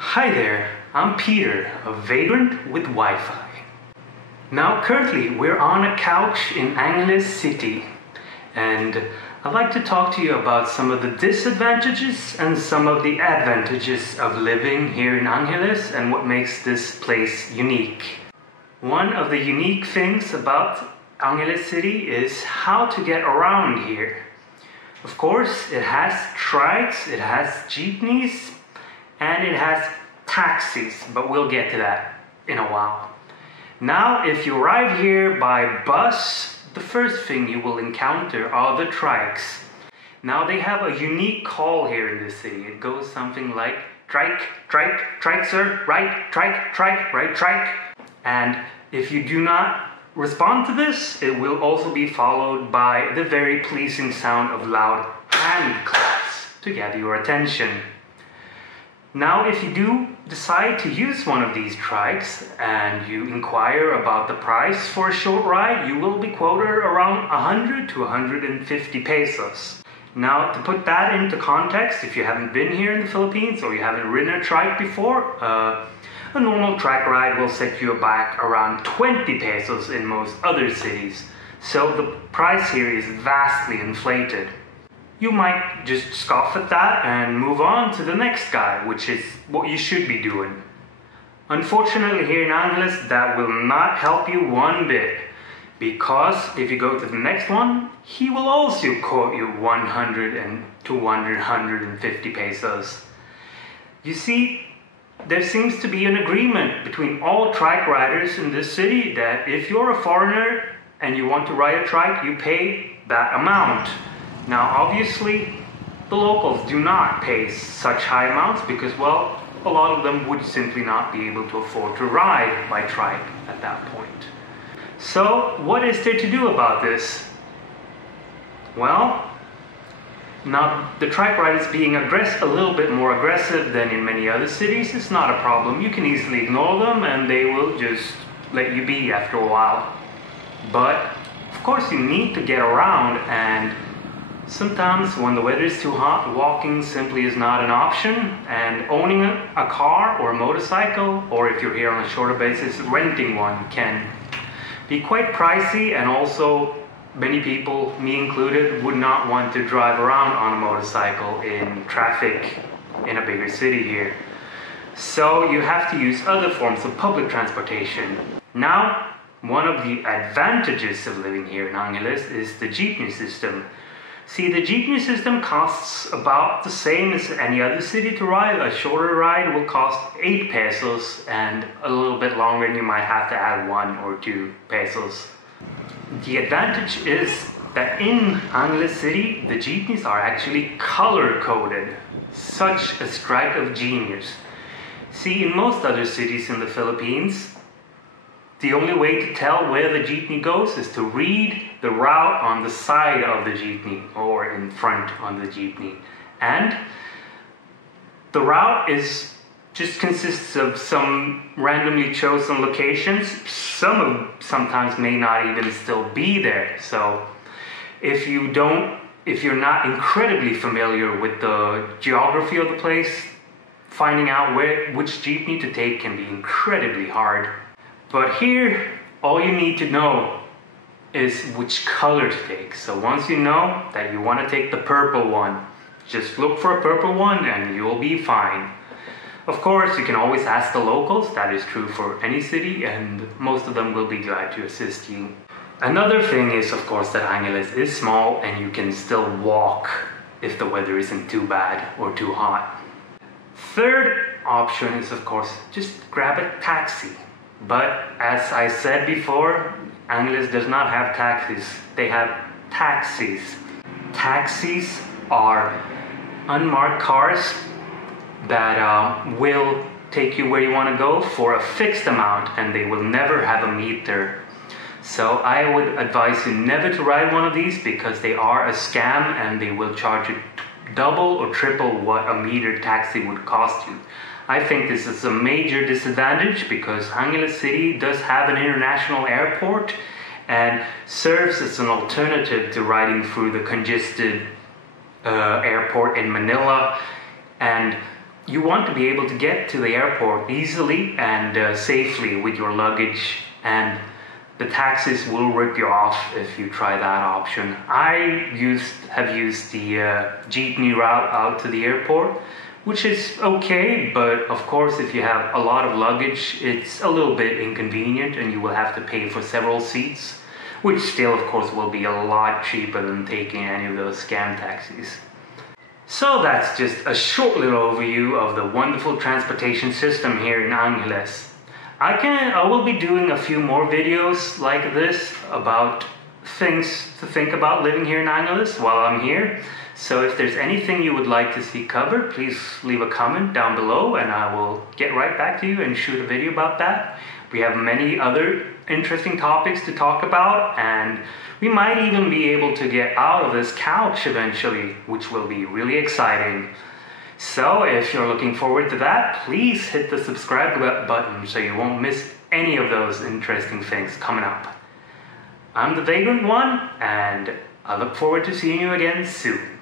Hi there, I'm Peter, a Vagrant with Wi-Fi. Now currently we're on a couch in Aimless City, and I'd like to talk to you about some of the disadvantages and some of the advantages of living here in Angeles and what makes this place unique. One of the unique things about Angeles City is how to get around here. Of course, it has trikes, it has jeepneys, and it has taxis, but we'll get to that in a while. Now, if you arrive here by bus, the first thing you will encounter are the trikes. Now, they have a unique call here in this city. It goes something like trike, trike, trike, sir, right, trike, right, trike. And if you do not respond to this, it will also be followed by the very pleasing sound of loud hand claps to gather your attention. Now, if you do decide to use one of these trikes and you inquire about the price for a short ride, you will be quoted around 100 to 150 pesos. Now, to put that into context, if you haven't been here in the Philippines or you haven't ridden a trike before, a normal trike ride will set you back around 20 pesos in most other cities. So the price here is vastly inflated. You might just scoff at that and move on to the next guy, which is what you should be doing. Unfortunately, here in Angeles, that will not help you one bit, because if you go to the next one, he will also quote you 100 to 150 pesos. You see, there seems to be an agreement between all trike riders in this city that if you're a foreigner and you want to ride a trike, you pay that amount. Now, obviously, the locals do not pay such high amounts because, well, a lot of them would simply not be able to afford to ride by trike at that point. So, what is there to do about this? Well, now the trike ride is being a little bit more aggressive than in many other cities. It's not a problem. You can easily ignore them and they will just let you be after a while. But, of course, you need to get around, and sometimes when the weather is too hot, walking simply is not an option, and owning a car or a motorcycle, or if you're here on a shorter basis, renting one can be quite pricey, and also many people, me included, would not want to drive around on a motorcycle in traffic in a bigger city here. So you have to use other forms of public transportation. Now, one of the advantages of living here in Angeles is the jeepney system. See, the jeepney system costs about the same as any other city to ride. A shorter ride will cost 8 pesos, and a little bit longer and you might have to add 1 or 2 pesos. The advantage is that in Angeles City, the jeepneys are actually color-coded. Such a strike of genius. See, in most other cities in the Philippines, the only way to tell where the jeepney goes is to read the route on the side of the jeepney or in front on the jeepney. And the route just consists of some randomly chosen locations. Sometimes may not even still be there. So if you're not incredibly familiar with the geography of the place, finding out which jeepney to take can be incredibly hard. But here, all you need to know is which color to take. So once you know that you want to take the purple one, just look for a purple one and you'll be fine. Of course, you can always ask the locals. That is true for any city, and most of them will be glad to assist you. Another thing is, of course, that Angeles is small and you can still walk if the weather isn't too bad or too hot. Third option is, of course, just grab a taxi. But as I said before, Angeles does not have taxis. They have taxis. Taxis are unmarked cars that will take you where you want to go for a fixed amount, and they will never have a meter. So I would advise you never to ride one of these because they are a scam and they will charge you double or triple what a metered taxi would cost you. I think this is a major disadvantage because Angeles City does have an international airport and serves as an alternative to riding through the congested airport in Manila. And you want to be able to get to the airport easily and safely with your luggage, and the taxis will rip you off if you try that option. I have used the jeepney route out to the airport, which is okay, but of course if you have a lot of luggage, it's a little bit inconvenient and you will have to pay for several seats, which still of course will be a lot cheaper than taking any of those scam taxis. So that's just a short little overview of the wonderful transportation system here in Angeles. I will be doing a few more videos like this about things to think about living here in Angeles while I'm here. So if there's anything you would like to see covered, please leave a comment down below and I will get right back to you and shoot a video about that. We have many other interesting topics to talk about, and we might even be able to get out of this couch eventually, which will be really exciting. So if you're looking forward to that, please hit the subscribe button so you won't miss any of those interesting things coming up. I'm the Vagrant one, and I look forward to seeing you again soon.